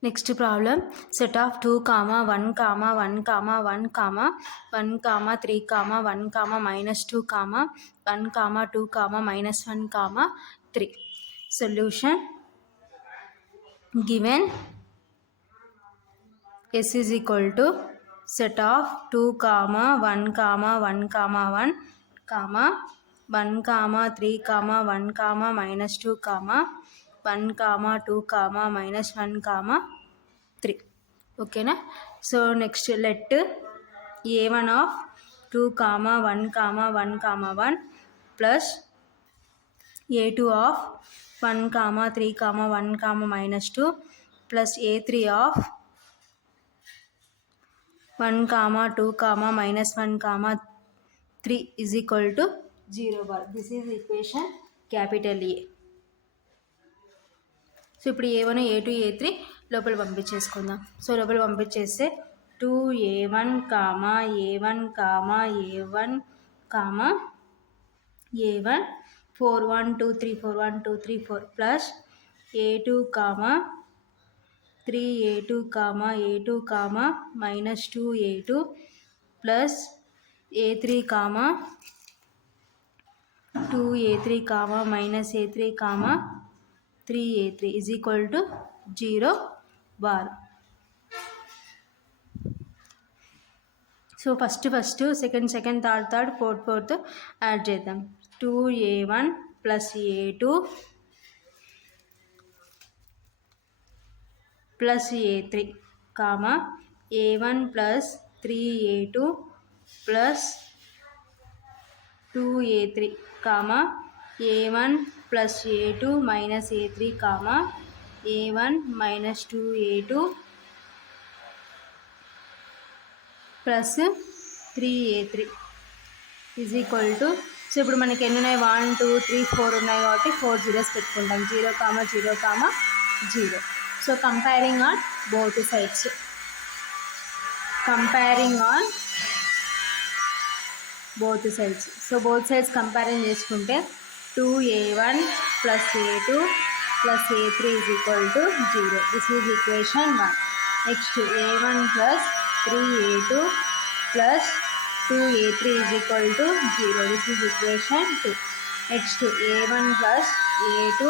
Next problem, set of 2, 1, 1, 1, 1, 3, 1, minus 2, 1, 2, minus 1, 3. Solution given S is equal to set of 2, 1, 1, 1, 1, 3, 1, minus 2, 1, 2, minus 1, 3. Okay na? So next let a1 of 2, 1, 1, 1 plus a2 of 1, 3, 1, minus 2 plus a3 of 1, 2, minus 1, 3 is equal to 0 bar. This is equation capital A. So ఇప్పుడు A1 A2 A3 లోపల పంపించేసుకుందాం. సో లోపల పంపించేస్తే 2A1 A1 A1 4 1 2 3 4 1 2 3 4 plus A2 3A2 A2 minus 2A2 plus A3 2A3 minus A3 3A3 is equal to 0 bar. So first second third fourth add చేద్దాం. 2A1 plus A2 plus A3 A1 plus 3A2 plus 2A3 A1 plus A2 minus A3 A1 minus 2A2 plus 3A3 is equal to, so ఇప్పుడు మనకి ఎన్ని ఉన్నాయి 1 2 3 4 ఉన్నాయి కాబట్టి 4 జీరోస్ పెట్టుకుంటాం 0, 0, 0. So comparing on both sides so both sides comparison చేసుకుంటే 2A1 plus A2 plus A3 is equal to 0. This is equation 1. Next A1 plus 3A2 plus 2A3 is equal to 0. This is equation 2. Next A1 plus A2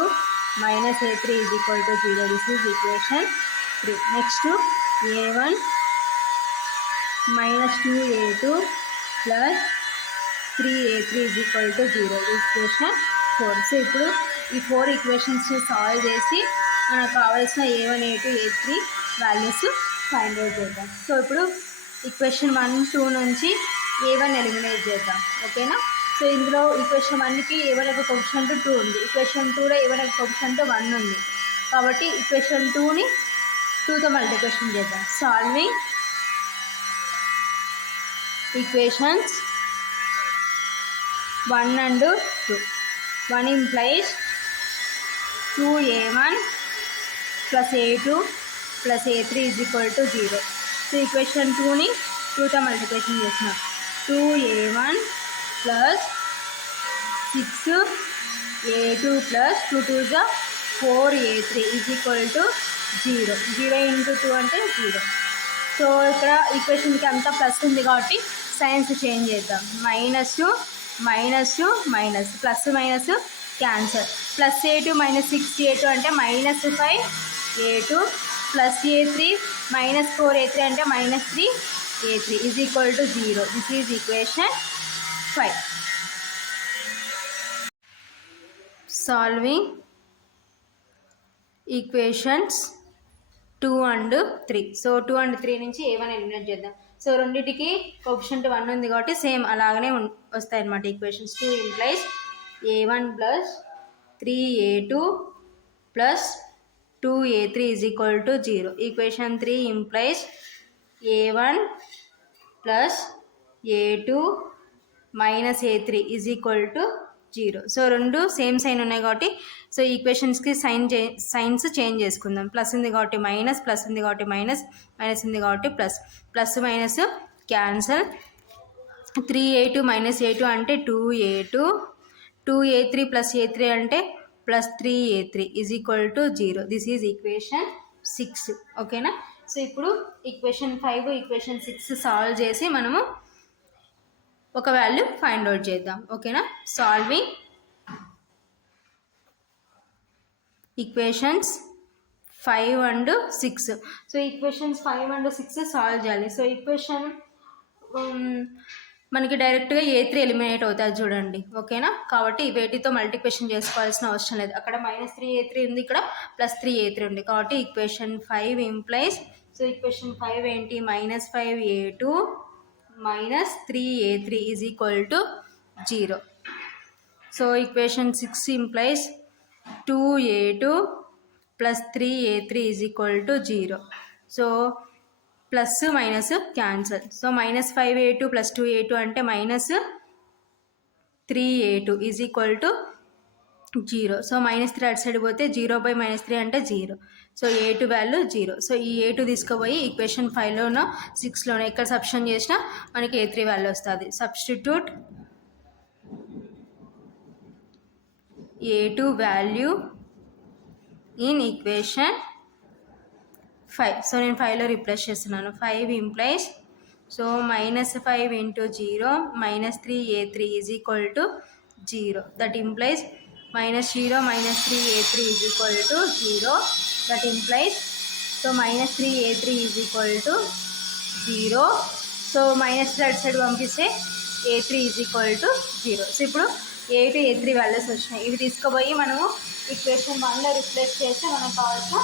minus A3 is equal to 0. This is equation 3. Next A1 minus 2A2 plus 3A3 is equal to 0. Equation 4. సో ఇప్పుడు ఈ 4 equations solve చేసి మనకు కావాల్సిన A1 A2 A3 values find out చేద్దాం. సో ఇప్పుడు ఈక్వేషన్ 1 2 నుంచి A1 eliminate చేద్దాం. ఓకేనా? సో ఇందులో ఈక్వేషన్ 1కి A1 యొక్క కోఎఫిషియంట్ 2 ఉంది, ఈక్వేషన్ 2లో A1 యొక్క కోఎఫిషియంట్ 1 ఉంది. కాబట్టి ఈక్వేషన్ 2ని 2తో మల్టిప్లికేషన్ చేద్దాం. సాల్వింగ్ ఈక్వేషన్స్ 1 and 2. 1 implies 2A1 plus A2 plus A3 is equal to 0. So equation 2ని 2తో మల్టిప్లికేషన్ చేసినాం. 2A1 plus 6A2 plus 2 2 is 4A3 is equal to 0. 0 into 2 అంటే 0. సో ఇక్కడ ఈక్వేషన్కి అంతా ప్లస్ ఉంది కాబట్టి సైన్స్ చేంజ్ చేద్దాం. Minus plus minus cancer. Plus A2 minus 6A2 అంటే minus 5A2 plus A3 minus 4A3 అంటే minus 3A3 is equal to 0. This is equation 5. Solving equations 2 and 3. సో 2 and 3 నుంచి A1 ఎలిమినేట్ చేద్దాం. సో రెండింటికి కోఎఫిషియంట్ 1 ఉంది కాబట్టి సేమ్ అలాగనే వస్తాయి అన్నమాట ఈక్వేషన్స్. 2 implies A1 plus 3A2 plus 2A3 is equal to 0. ఈక్వేషన్ 3 implies A1 plus A2 minus A3 is equal to 0. సో రెండు సేమ్ సైన్ ఉన్నాయి కాబట్టి సో ఈక్వేషన్స్కి సైన్స్ చేంజ్ చేసుకుందాం. ప్లస్ ఉంది కాబట్టి మైనస్, ప్లస్ ఉంది కాబట్టి మైనస్, మైనస్ ఉంది కాబట్టి plus. Plus minus cancel. 3A2 minus A2 అంటే 2A2, 2A3 ప్లస్ A3 అంటే plus 3A3 is equal to 0. This is equation 6 ఓకేనా. సో ఇప్పుడు ఈక్వేషన్ 5 ఈక్వేషన్ 6 సాల్వ్ చేసి మనము ఒక వాల్యూ ఫైండ్ అవుట్ చేద్దాం ఓకేనా. సాల్వింగ్ ఈక్వేషన్స్ 5 and 6. సో ఈక్వేషన్స్ 5 and 6 సాల్వ్ చేయాలి. సో ఈక్వేషన్ మనకి డైరెక్ట్గా A3 ఎలిమినేట్ అవుతుంది చూడండి ఓకేనా. కాబట్టి వేటితో మల్టిప్లికేషన్ చేసుకోవాల్సిన అవసరం లేదు. అక్కడ -3A3 ఉంది, ఇక్కడ +3A3 ఉంది. కాబట్టి ఈక్వేషన్ 5 ఇంప్లైస్, సో ఈక్వేషన్ 5 ఏంటి, -5A2 -3A3 is equal to 0. So equation 6 implies 2A2 +3A3 is equal to 0. So plus minus cancel. So -5A2 + 2A2 అంటే -3A2 ఈజ్ ఈక్వల్ టు 0. సో -3 అటు సైడ్ పోతే 0/-3 అంటే 0. So A2 value 0. సో ఈ A2 తీసుకుపోయి ఈక్వేషన్ 5లోనో 6లోనో ఎక్కడ సబ్స్టిట్యూట్ చేసినా మనకి A3 వాల్యూ వస్తుంది. Substitute A2 value in equation 5. సో నేను 5లో రిప్లేస్ చేస్తున్నాను. 5 implies, so -5 × 0 -3A3 is equal to 0. That implies -0 -3A3 is equal to 0. That implies so -3A3 is equal to 0. సో -3 అటు సైడ్ పంపిస్తే A3 is equal to 0. So ఇప్పుడు A2 A3 values వచ్చినాయి. ఇవి తీసుకుపోయి మనము ఈక్వేషన్ 1లో రిప్లేస్ చేస్తే మనకు కావాల్సిన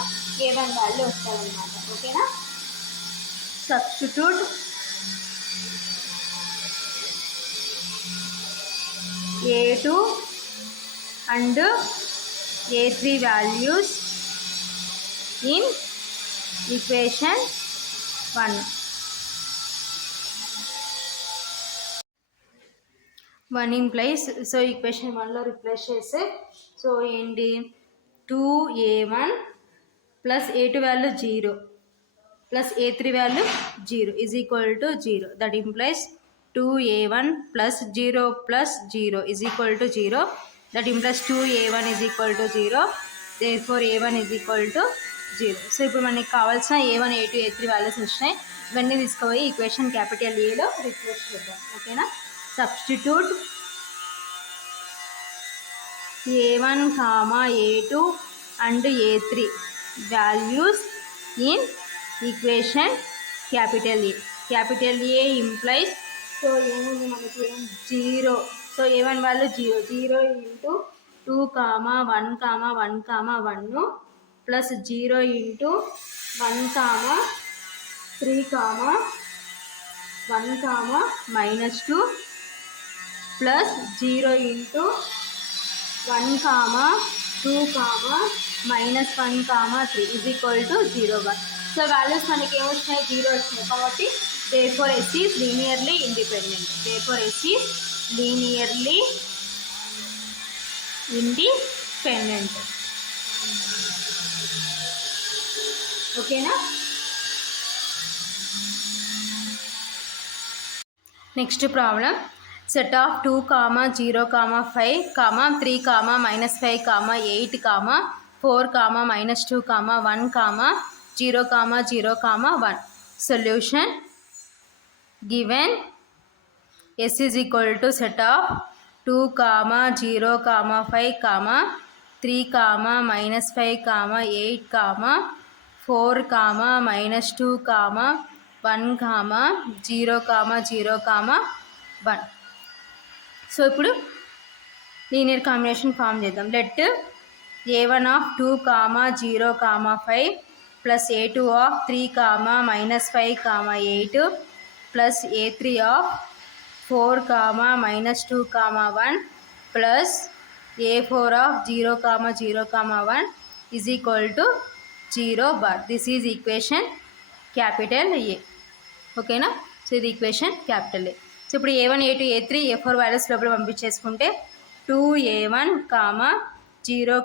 A1 వాల్యూ వస్తుందన్నమాట ఓకేనా. Substitute A2 and A3 values in equation 1. 1 implies, so equation 1లో రిప్లేస్ చేస్తే సో ఏంటి 2A1 + A2 value 0 + A3 value 0 is equal to 0. That implies 2A1 + 0 + 0 is equal to 0. That implies 2A1 is equal to 0. Therefore A1 is equal to 0. So ఇప్పుడు మనకి కావాల్సిన A1 A2 A3 values వచ్చినాయి. ఇవన్నీ తీసుకుపోయి equation capital ఏలో రిప్లేస్ చేద్దాం ఓకేనా. Substitute A1, A2 and A3 values in equation capital A. Capital A implies, so ఏముంది మనకి 0. So A1 value 0. 0 × 2, 1, 1, 1 ప్లస్ 0 × 1, 3, 1, -2 ప్లస్ 0 × 1, 2, -1, 3 is equal to 0, 1. So values మనకి ఏమొచ్చినాయి, 0 వచ్చినాయి. కాబట్టి therefore S is linearly independent. Therefore S is linearly independent. ఓకేనా. Next problem, set of 2, 0, 5, 3, -5, 8, 4, -2, 1, 0, 0, 1. Solution given S is equal to set of 2, 0, 5, 3, -5, 8, 4, -2, 1, 0, 0, 1. సో ఇప్పుడు linear combination form చేద్దాం. Let A1 of 2, 0, 5 plus A2 of 3, -5, 8 plus A3 of 4, -2, 1 plus A4 of 0, 0, 1 is equal to 0 bar. This is equation capital A. ఓకేనా. సో ఇది equation capital A. So ఇప్పుడు A1, A2, A3, A4 values లోపల పంపించేసుకుంటే 2A1, 0,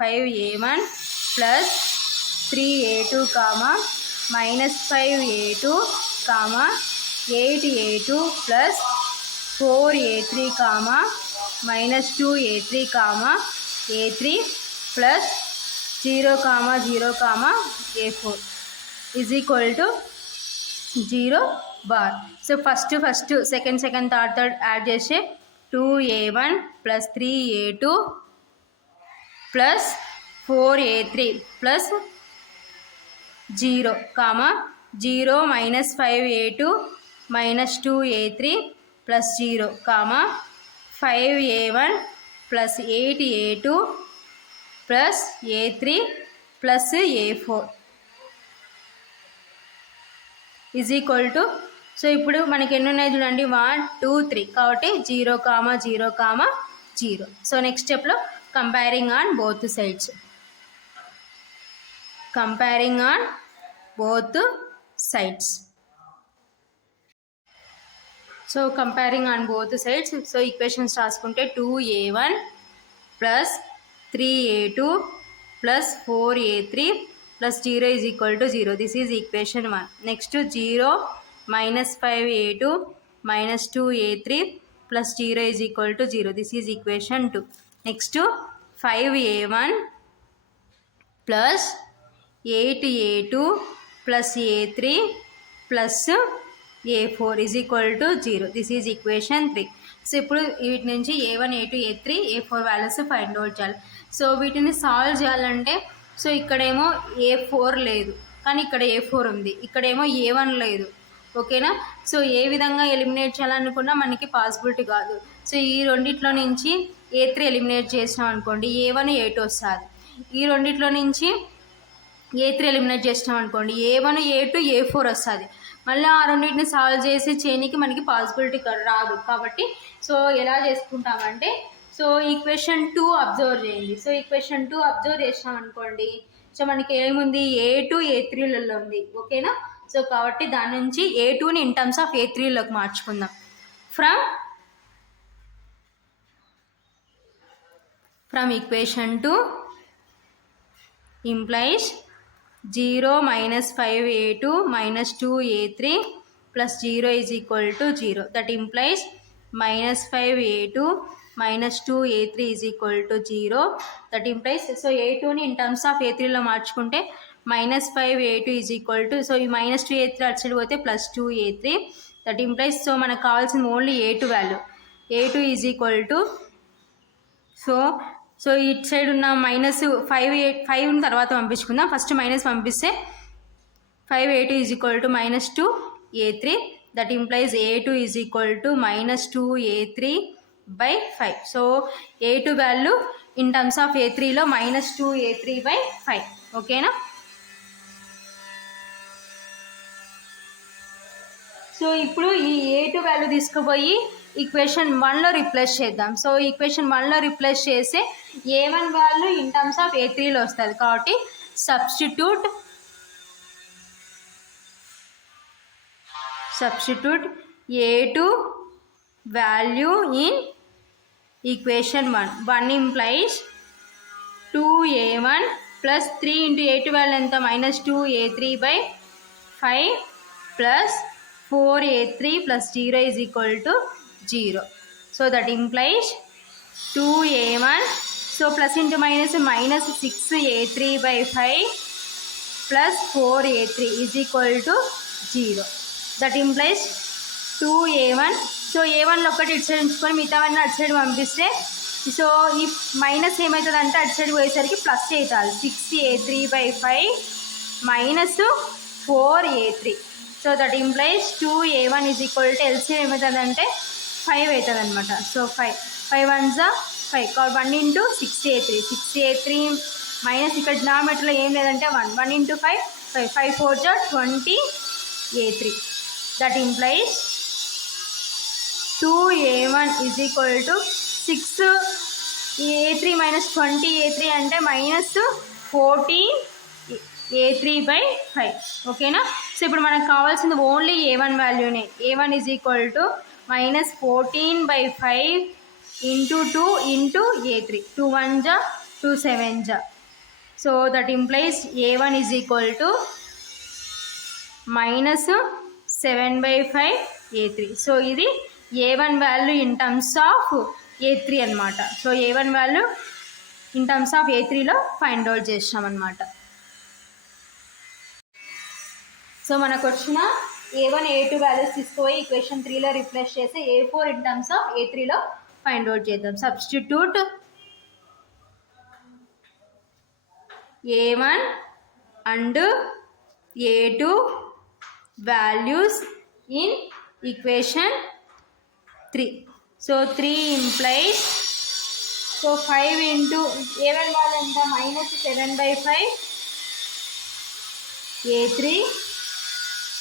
5A1 plus 3A2, -5A2, 8A2 plus 4A3, -2A3, A3 plus 0, 0, A4 is equal to 0 bar. So first second third add చేస్తే 2A1 plus 3A2 plus 4A3 plus 0, 0 minus 5A2 minus 2A3 plus 0, 5A1 plus 8A2 plus A3 plus A4 is equal to, so ఇప్పుడు మనకి ఎన్ని ఉన్నాయి చూడండి 1 2 3 కాబట్టి 0, 0, 0. So next స్టెప్లో comparing on both sides, comparing on both sides. So comparing on both sides, so equations రాసుకుంటే 2A1 plus 3A2 plus 4A3 plus 0 is equal to 0. This is equation 1. Next 0 minus 5A2 minus 2A3 plus 0 is equal to 0. This is equation 2. Next 5A1 plus 8A2 plus A3 plus A4 is equal to 0. This is equation 3. సో ఇప్పుడు వీటి నుంచి A1, A2, A3, A4 values find out చేయాలి. సో వీటిని సాల్వ్ చేయాలంటే, సో ఇక్కడేమో A4 లేదు కానీ ఇక్కడ A4 ఉంది, ఇక్కడేమో A1 లేదు. ఓకేనా? సో ఏ విధంగా ఎలిమినేట్ చేయాలనుకున్నా మనకి పాసిబిలిటీ కాదు. సో ఈ రెండిట్లో నుంచి A3 ఎలిమినేట్ చేసినాం అనుకోండి, A1, A2 వస్తుంది. ఈ రెండిట్లో నుంచి A3 ఎలిమినేట్ చేసినాం అనుకోండి, A1, A2, A4 వస్తుంది. మళ్ళీ ఆ రెండింటిని సాల్వ్ చేసి చేయడానికి మనకి పాసిబిలిటీ రాదు. కాబట్టి సో ఎలా చేసుకుంటామంటే, సో ఈక్వేషన్ 2 అబ్జర్వ్ చేయండి. సో ఈక్వేషన్ 2 అబ్జర్వ్ చేసినాం అనుకోండి, సో మనకి ఏముంది A2 A3లలో ఉంది. ఓకేనా? సో కాబట్టి దాని నుంచి A2ని ఇన్ టర్మ్స్ ఆఫ్ A3లోకి మార్చుకుందాం. From equation 2 implies 0 minus 5A2 minus 2A3 plus 0 is equal to 0. That implies minus 5A2 minus 2A3 is equal to 0. That implies, so A2ni in terms of A3లో మార్చుకుంటే minus 5A2 is equal to, so ఈ minus 2A3 అటు సైడ్ పోతే plus 2A3. That implies, so మనకు కావాల్సింది only A2 value. A2 is equal to, so ఇటు side ఉన్న minus 5 తర్వాత పంపించుకుందాం. ఫస్ట్ మైనస్ పంపిస్తే 5A2 is equal to minus 2A3. That implies A2 is equal to minus 2A3/5. So A2 value in terms of A3లో minus 2A3/5. ఓకేనా? So ఇప్పుడు ఈ A2 value తీసుకుపోయి ఈక్వేషన్ 1లో రిప్లేస్ చేద్దాం. సో ఈక్వేషన్ 1లో replace చేస్తే A1 value in terms of A3లో వస్తుంది. కాబట్టి substitute A2 value in equation 1 implies 2A1 plus 3 into A2 value ఎంత, minus 2A3/5 plus 4A3 plus 0 is equal to 0. So that implies 2A1, so plus into minus 6A3/5 plus 4A3 is equal to 0. That implies 2A1, so A1లో ఒకటి ఇటు సైడ్ ఉంచుకొని మిగతావన్నీ అటు సైడ్ పంపిస్తే, సో ఈ మైనస్ ఏమవుతుంది అంటే అటు సైడ్ పోయేసరికి ప్లస్ అవుతుంది. 6A3/5 minus 4A3. So that implies 2A1 is equal to LCM ఏమవుతుందంటే 5 అవుతుంది అనమాట. సో 5 1s 5, 1 into 6A3 మైనస్ ఇక్కడ డినామినేటర్లో ఏం లేదంటే 1 into 5 5 4s 20A3. That implies 2A1 is equal to 6A3 minus 20A3 అంటే minus 14A3/5. ఓకేనా? సో ఇప్పుడు మనకు కావాల్సింది ఓన్లీ A1 వాల్యూనే. A1 is equal to minus 14/5 into 2 into A3. 2 1s 2 7s. So that implies A1 is equal to minus 7/5 A3. So ఇది A1 value in terms of A3 అనమాట. So A1 value in terms of A3లో find out చేసాం అనమాట. సో మనకు వచ్చిన A1 A2 values తీసుకుపోయి ఈక్వేషన్ 3లో replace చేసి A4 ఇన్ టర్మ్స్ ఆఫ్ A3లో ఫైండ్ అవుట్ చేద్దాం. Substitute A1 and A2 values in equation 3. So 3 implies, so 5 into A1 value ఎంత -7/5 A3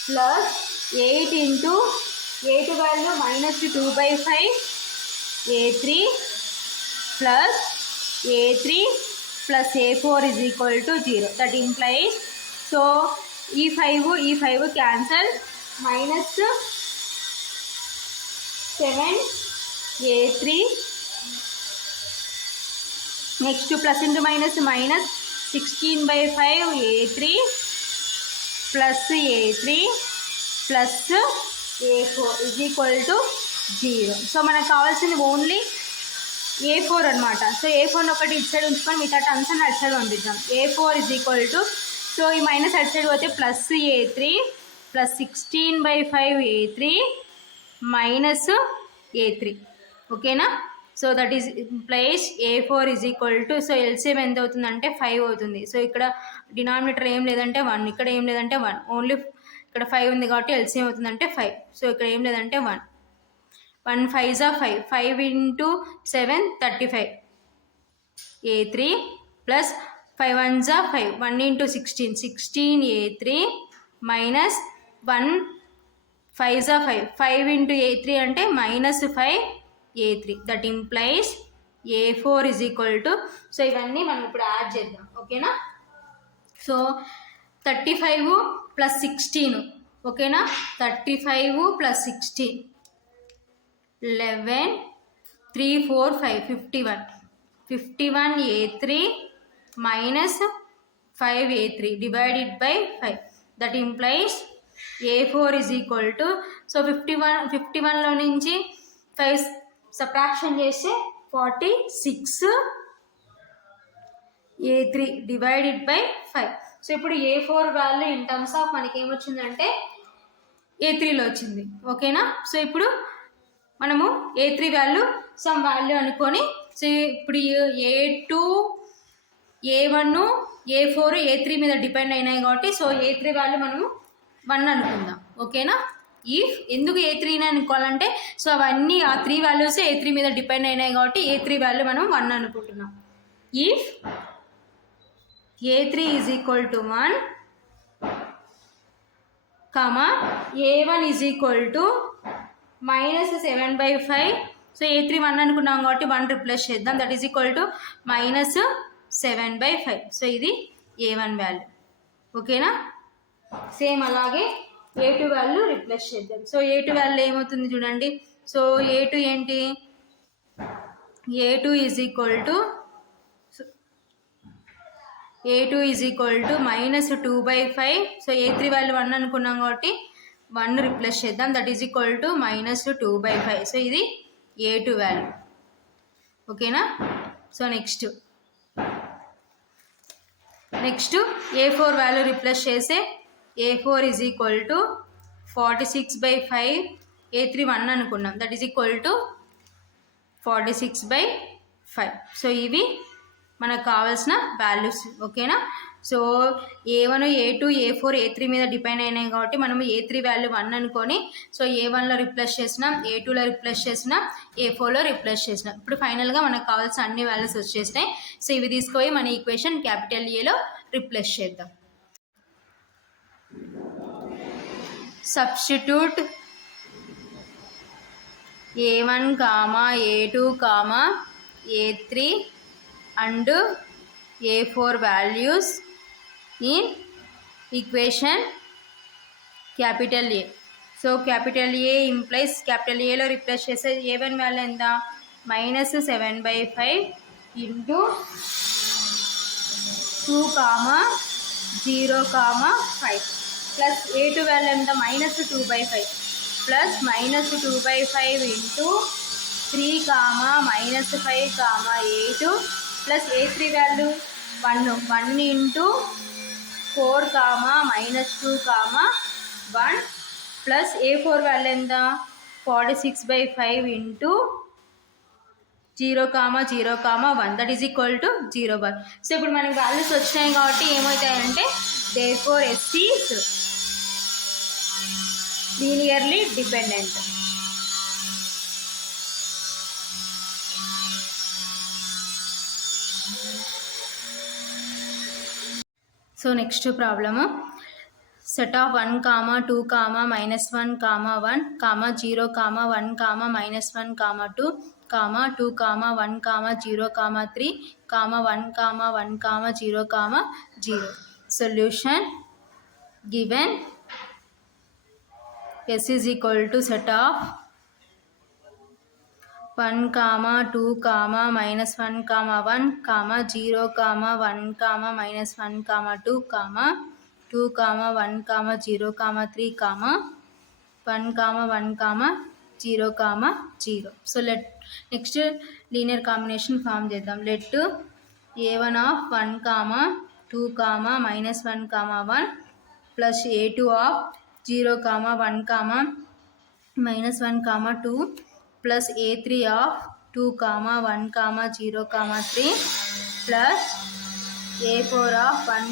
plus 8 into A2 value -2/5 A3 plus A3 plus A4 is equal to 0. That implies, so ఈ 5 cancel, -7 A3, next plus into minus -16/5 A3 plus A3 plus A4 is equal to 0. So మనకు కావాల్సింది only A4 అనమాట. So A4 ఒకటి ఇటు సైడ్ ఉంచుకొని మిగతా టర్మ్స్ అని అటు సైడ్ పంపిద్దాం. A4 is equal to, so ఈ మైనస్ అటు సైడ్ పోతే plus A3 plus 16/5 A3 minus A3. ఓకేనా? So that is implies A4 is equal to, so LCM ఎంత అవుతుందంటే 5 అవుతుంది. సో ఇక్కడ డినామినేటర్ ఏం లేదంటే 1, ఇక్కడ ఏం లేదంటే 1, ఓన్లీ ఇక్కడ 5 ఉంది కాబట్టి ఎల్సిఎం అవుతుందంటే 5. సో ఇక్కడ ఏం లేదంటే 1 5 5, 5 ఇంటూ 7 35 A3 ప్లస్ 5 1 5, 1 ఇంటూ 16 A3 మైనస్ 1 5 5 ఇంటూ A3 అంటే -5 A3. That implies A4 is equal to, so ఇవన్నీ మనం ఇప్పుడు యాడ్ చేద్దాం. ఓకేనా? సో 35 ప్లస్ 16, ఓకేనా? 35 ప్లస్ 16 11 3 4 5 51 A3 minus 5 A3 divided by 5. That implies A4 is equal to, so 51లో నుంచి 5 సబ్ట్రాక్షన్ చేస్తే 46 A3 డివైడెడ్ బై 5. సో ఇప్పుడు A4 value in terms of మనకి ఏమొచ్చిందంటే A3లో వచ్చింది. ఓకేనా? సో ఇప్పుడు మనము A3 వాల్యూ సమ్ వాల్యూ అనుకొని, సో ఇప్పుడు A2 A1 A4 A3 మీద డిపెండ్ అయినాయి కాబట్టి సో A3 వాల్యూ మనము 1 అనుకుందాం. ఓకేనా? ఇఫ్ ఎందుకు A3 అనుకోవాలంటే, సో అవన్నీ ఆ 3 వాల్యూస్ A3 మీద డిపెండ్ అయినాయి కాబట్టి A3 వాల్యూ మనం 1 అనుకుంటున్నాం. If A3 is equal to 1, A1 is equal to -7/5. So A3 1 అనుకున్నాం కాబట్టి 1 రిప్లేస్ చేద్దాం. That is equal to -7/5. సో ఇది A1 వాల్యూ. ఓకేనా? సేమ్ అలాగే A2 వాల్యూ రిప్లేస్ చేద్దాం. సో A2 వాల్యూ ఏమవుతుంది చూడండి. సో A2 ఏంటి? A2 is equal to -2/5. So A3 value 1 అనుకున్నాం కాబట్టి 1 రిప్లేస్ చేద్దాం. That is equal to -2/5. సో ఇది A2 వాల్యూ. ఓకేనా? So next A4 value replace చేస్తే A4 ఈజ్ ఈక్వల్ టు 46/5. A3 1 అనుకున్నాం. That is equal to 46/5. సో ఇవి మనకు కావాల్సిన వాల్యూస్. ఓకేనా? So A1 A2 A4 A3 మీద డిపెండ్ అయినాయి కాబట్టి మనము A3 వాల్యూ 1 అనుకొని, సో A1లో రిప్లేస్ చేసినాం, A2లో రిప్లేస్ చేసినాం, A4లో రిప్లేస్ చేసినాం. ఇప్పుడు ఫైనల్గా మనకు కావాల్సిన అన్ని వాల్యూస్ వచ్చేసినాయి. సో ఇవి తీసుకొని మన ఈక్వేషన్ క్యాపిటల్ Aలో రిప్లేస్ చేద్దాం. Substitute A1, A2, A3 and A4 values in equation capital A. So capital A implies, capital A లో రిప్లేస్ చేస్తే A1 వాల్యూ ఎంత? -7/5 ఇంటూ 2, 0, 5 ప్లస్ A2 వాల్యూ ఎంత? -2/5 ప్లస్ -2/5 ఇంటూ 3, -5, 8 ప్లస్ A3 వాల్యూ 1 ఇంటూ 4 కామా -2 కామా 1 ప్లస్ A4 వాల్యూ ఎంత 46/5 ఇంటూ 0 కామా 0 కామా 1 దట్ ఈజ్ ఈక్వల్ టు 0/1. సో ఇప్పుడు మనకి వాల్యూస్ వచ్చినాయి కాబట్టి ఏమవుతాయంటే therefore S is linearly dependent. So next problem set of 1, 2, -1, 1, 0, 1, -1, 2, 2, 1, 0, 3, 1, 1, 0, 0. Solution given S is equal to set of 1, 2, -1, 1, 0, 1, -1, 2, 2, 1, 0, 3, 1, 1, 0, 0. So next linear combination form చేద్దాం. Let A1 of 1, 2, -1, 1 plus A2 of 0, 1, -1, 2 plus A3 of 2, 1, 0, 3 plus A4 of 1,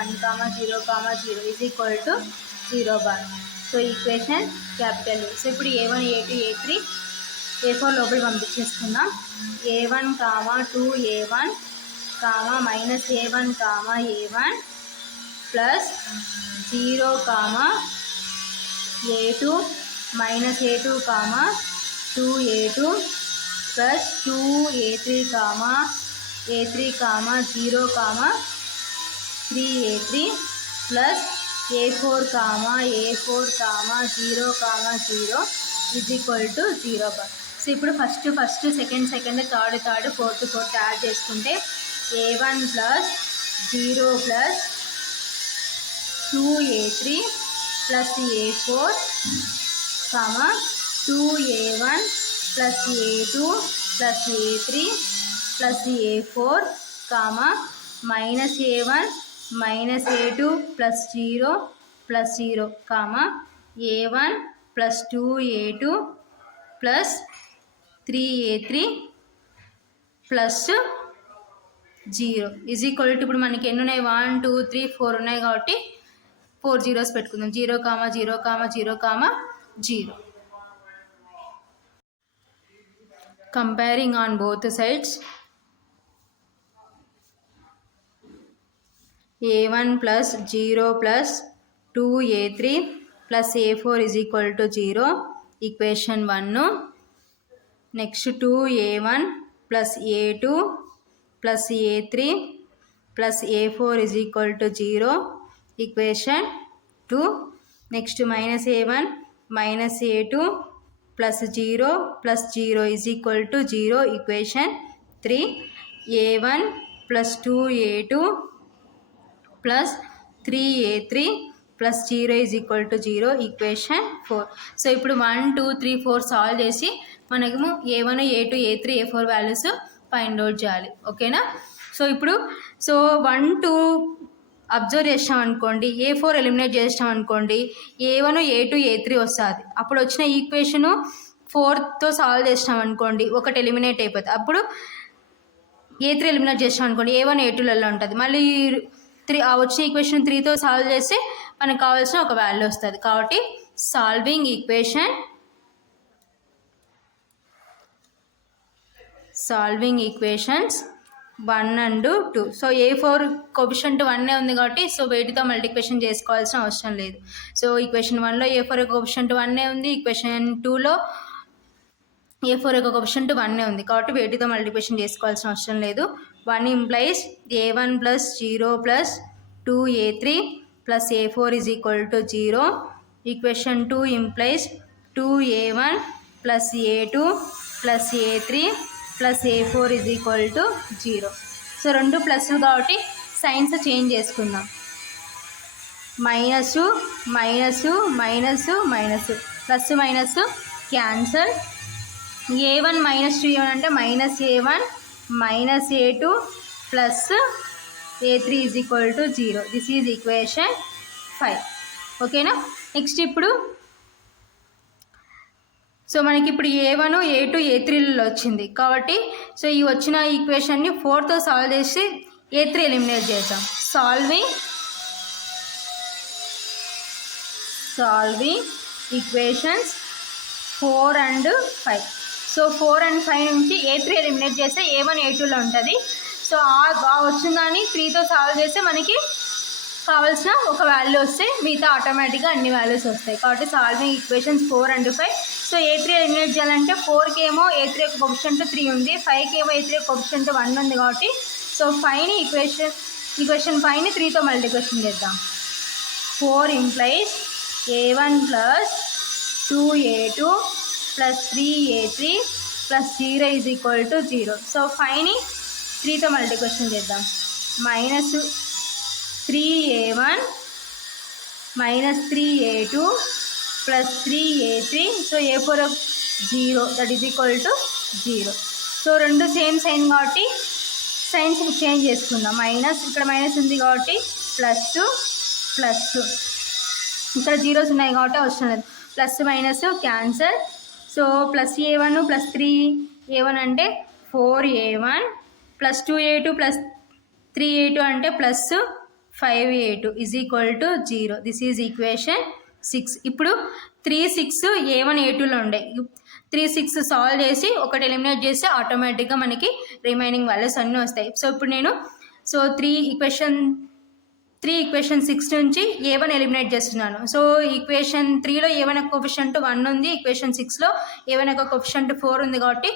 1, 0, 0 is equal to 0/1. So equation capital A. So ఇప్పుడు A1, A2, A3, A4 లోపల పంపించేసుకుందాం. A1, 2A1, -A1, A1 plus 0, A2, -A2, 2A2 plus 2A3, A3, 0, 3A3 plus A4, 0, 0 is equal to 0/1. సో ఇప్పుడు first second third fourth add చేసుకుంటే A1 plus 0 plus 2A3 plus A4, 2A1 plus A2 plus A3 plus A4, -A1 -A2 plus 0 plus 0, A1 plus 2A2 plus 3A3 plus 0 is equal to ఇప్పుడు మనకి ఎన్ని ఉన్నాయి 1 2 3 4 ఉన్నాయి కాబట్టి 4 zeros పెట్టుకుందాం 0, 0, 0, 0. Comparing on both sides, A1 plus 0 plus 2A3 plus A4 is equal to 0, equation 1. Next 2A1 plus A2 plus A3 plus A4 is equal to 0, equation 2. Next -A1 -A2 plus 0 plus 0 is equal to 0, equation 3. A1 plus 2A2 plus 3A3 plus 0 is equal to 0, equation 4. సో ఇప్పుడు 1 2 3 4 సాల్వ్ చేసి మనము A1 A2 A3 A4 values find out చేయాలి. ఓకేనా? So ఇప్పుడు 1 2 అబ్జర్వ్ చేసాం అనుకోండి, A4 eliminate చేసాం అనుకోండి, A1 A2 A3 వస్తుంది. అప్పుడు వచ్చిన ఈక్వేషను 4తో సాల్వ్ చేసినాం అనుకోండి, ఒకటి ఎలిమినేట్ అయిపోతుంది. అప్పుడు A3 ఎలిమినేట్ చేసాం అనుకోండి, A1 A2లలో ఉంటుంది. మళ్ళీ 3 వచ్చిన ఈక్వేషన్ 3తో సాల్వ్ చేస్తే మనకు కావాల్సిన ఒక వాల్యూ వస్తుంది. కాబట్టి సాల్వింగ్ ఈక్వేషన్స్ 1 and 2. సో A4 కోఎఫిషియంట్ 1 ఉంది కాబట్టి సో వీటితో మల్టిప్లికేషన్ చేసుకోవాల్సిన అవసరం లేదు. సో ఈక్వేషన్ 1లో A4 కోఎఫిషియంట్ 1 ఉంది, ఈక్వేషన్ 2లో A4 కోఎఫిషియంట్ 1 ఉంది కాబట్టి వీటితో మల్టిప్లికేషన్ చేసుకోవాల్సిన అవసరం లేదు. 1 implies A1 plus 0 plus 2A3 plus A4 is equal to 0. Equation 2 implies 2A1 plus A2 plus A3 plus A4 is equal to 0. సో రెండు ప్లస్లు కాబట్టి సైన్స్ చేంజ్ చేసుకుందాం. Minus minus minus minus plus minus cancel. A1 -2A1 అంటే -A1 minus a2 plus a3 is equal to 0. This is equation 5. ఓకేనా. నెక్స్ట్ ఇప్పుడు సో మనకి ఇప్పుడు a1 a2 a3లలో వచ్చింది కాబట్టి సో ఈ వచ్చిన ఈక్వేషన్ని 4తో సాల్వ్ చేసి a3 ఎలిమినేట్ చేద్దాం. సాల్వింగ్ ఈక్వేషన్స్ 4 and 5. సో 4 and 5 నుంచి a3 ఎలిమినేట్ చేస్తే a1 a2లో ఉంటుంది. సో వచ్చిన దాన్ని 3తో సాల్వ్ చేస్తే మనకి కావాల్సిన ఒక వాల్యూ వస్తే మిగతా ఆటోమేటిక్గా అన్ని వాల్యూస్ వస్తాయి. కాబట్టి సాల్వింగ్ ఈక్వేషన్స్ 4 and 5. సో a3 ఎలిమినేట్ చేయాలంటే 4కి ఏమో a3 యొక్క కోఎఫిషియంట్ 3 ఉంది, 5కి ఏమో a3 యొక్క కోఎఫిషియంట్ 1 ఉంది. కాబట్టి సో 5ని ఈక్వేషన్ 5ని 3తో మల్టిప్లికేషన్ చేద్దాం. 4 implies a1 plus 2a2 plus 3a3 plus 0 is equal to 0. సో 5ని 3తో మల్టిప్లికేషన్ చేద్దాం. minus 3a1 minus 3a2 plus 3a3. So a4 0 that is equal to 0. సో రెండు సేమ్ సైన్ కాబట్టి సైన్స్ చేంజ్ చేసుకుందాం. మైనస్ ఇక్కడ మైనస్ ఉంది కాబట్టి ప్లస్ ఇక్కడ జీరోస్ ఉన్నాయి కాబట్టి అవసరం లేదు. Plus minus cancel. So plus a1 plus 3a1 అంటే 4a1 plus 2a2 plus 3a2 అంటే plus 5a2 is equal to 0. This is equation 6. ఇప్పుడు 3, 6 a1 a2లో ఉండే 3, 6 సాల్వ్ చేసి ఒకటి ఎలిమినేట్ చేస్తే ఆటోమేటిక్గా మనకి రిమైనింగ్ వాల్యూస్ అన్నీ వస్తాయి. సో ఇప్పుడు నేను సో 3 ఈక్వేషన్ 6 నుంచి a1 ఎలిమినేట్ చేస్తున్నాను. సో ఈక్వేషన్ 3లో a1 యొక్క కోఎఫిషియంట్ 1 ఉంది, ఈక్వేషన్ 6లో a1 యొక్క కోఎఫిషియంట్ 4 ఉంది. కాబట్టి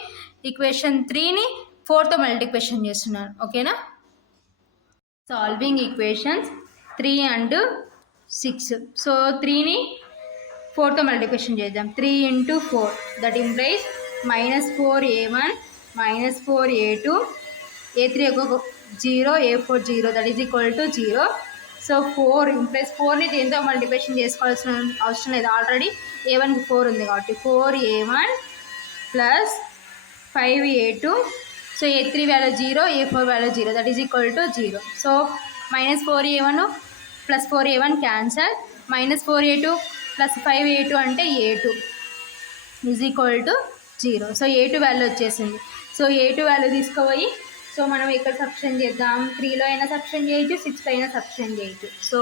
ఈక్వేషన్ 3ని 4తో మల్టిప్లికేషన్ చేస్తున్నాను. ఓకేనా. Solving equations 3 and 6. సో 3ని 4తో మల్టిప్లికేషన్ చేద్దాం. 3 into 4 that implies minus 4a1 minus 4a2 a3 యొక్క 0 a4 0 that is equal to 0. So 4 implies 4ని దేంతో మల్టిప్లికేషన్ చేసుకోవాల్సిన అవసరం లేదు, ఆల్రెడీ a1కి 4 ఉంది కాబట్టి 4a1 plus 5a2. So a3 value 0 a4 value 0 that is equal to 0. So minus 4a1 plus 4a1 cancel, minus 4a2 plus 5a2 అంటే a2 is equal to 0. So a2 value వచ్చేసింది. సో a2 వాల్యూ తీసుకుపోయి సో మనం ఇక్కడ సబ్స్టిట్యూట్ చేద్దాం. 3లో అయినా సబ్స్టిట్యూట్ చేయొచ్చు, 6లో అయినా సబ్స్టిట్యూట్ చేయొచ్చు. So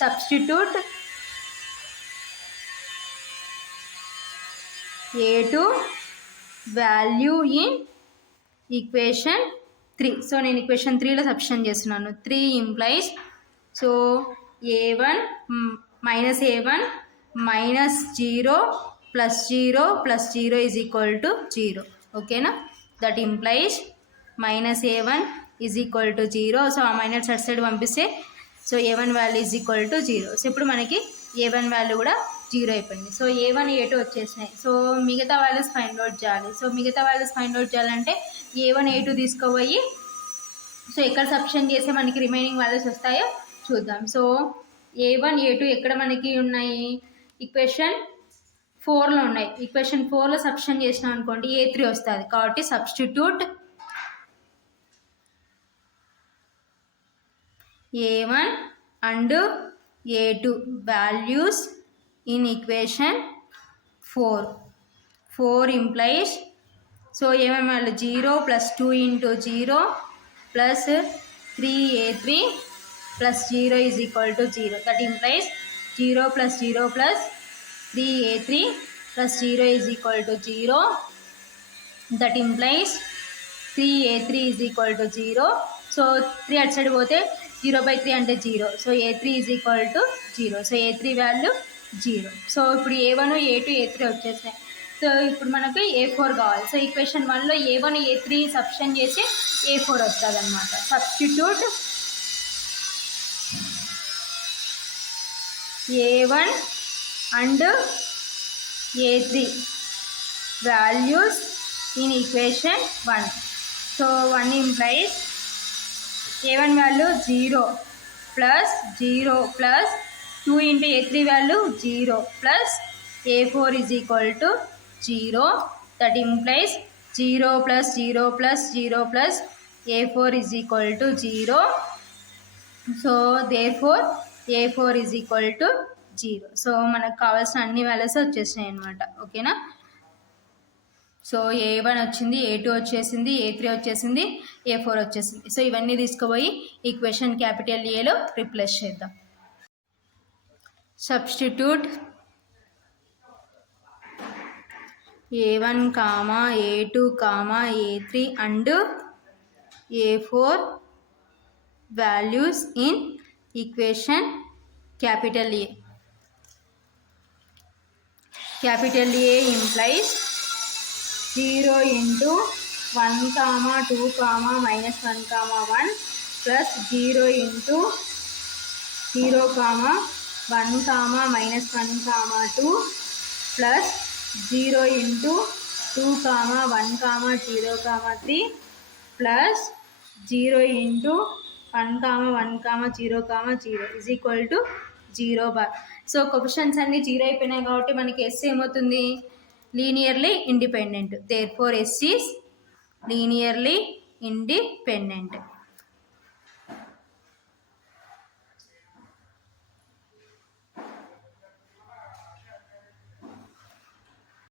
substitute a2 value in equation 3. సో నేను ఈక్వేషన్ 3లో సబ్స్టిట్యూట్ చేస్తున్నాను. 3 ఇంప్లైస్ సో a1 మైనస్ 0 ప్లస్ 0 ప్లస్ 0 ఈజ్ ఈక్వల్ టు 0. ఓకేనా. That implies minus a1 is equal to 0. సో ఆ మైనస్ అటు సైడ్ పంపిస్తే so a1 value is equal to 0. So ఇప్పుడు మనకి a1 వాల్యూ కూడా 0 అయిపోయింది. సో a1 a2 వచ్చేసినాయి. సో మిగతా వాల్యూస్ ఫైండ్ అవుట్ చేయాలి. సో మిగతా వాల్యూస్ ఫైండ్ అవుట్ చేయాలంటే a1 a2 తీసుకోపోయి సో ఎక్కడ సబ్స్టిట్యూట్ చేస్తే మనకి రిమైనింగ్ వాల్యూస్ వస్తాయో చూద్దాం. సో a1 a2 ఎక్కడ మనకి ఉన్నాయి, ఈక్వేషన్ 4లో ఉన్నాయి. ఈక్వేషన్ 4లో సబ్స్టిట్యూట్ చేసినాం అనుకోండి a3 వస్తుంది. కాబట్టి substitute a1 and a2 values in equation 4. 4 implies so a1 value 0 plus 2 into 0 plus 3a3 plus 0 is equal to 0. That implies 0 plus 0 plus 3a3 plus 0 is equal to 0. That implies 3a3 is equal to 0. So 3 at side పోతే 0/3 అంటే 0. So a3 is equal to 0. So a3 value 0. So ఇప్పుడు a1 a2 a3 వచ్చేసాయి. సో ఇప్పుడు మనకి a4 కావాలి. So equation 1లో a1 a3 substitute చేసి a4 వస్తుంది అనమాట. Substitute a1 and a3 values in equation 1. So 1 implies a1 value 0 plus 2 into a3 value 0 plus a4 is equal to 0. That implies 0 plus 0 plus 0 plus a4 is equal to 0. So therefore a4 is equal to 0. So మనకు కావాల్సిన అన్ని వాల్యూస్ వచ్చేసినాయి అనమాట. ఓకేనా. So a1 వచ్చింది, a2 వచ్చేసింది, a3 వచ్చేసింది, a4 వచ్చేసింది. సో ఇవన్నీ తీసుకుపోయి ఈక్వేషన్ క్యాపిటల్ ఏలో రిప్లేస్ చేద్దాం. Substitute a1, a2, a3 and a4 values in equation capital A. Capital A implies 0 into 1, 2, minus 1, 1 plus 0 into 0, 1, minus 1, 2 plus 0 into 2, 1, 0, 3 plus 0 into 1, 1, 0, 0 is equal to 0 bar. So questions అన్ని 0 అయిపోయినాయి కాబట్టి మనకి ఎస్ ఏమవుతుంది, linearly independent. Therefore S is linearly independent.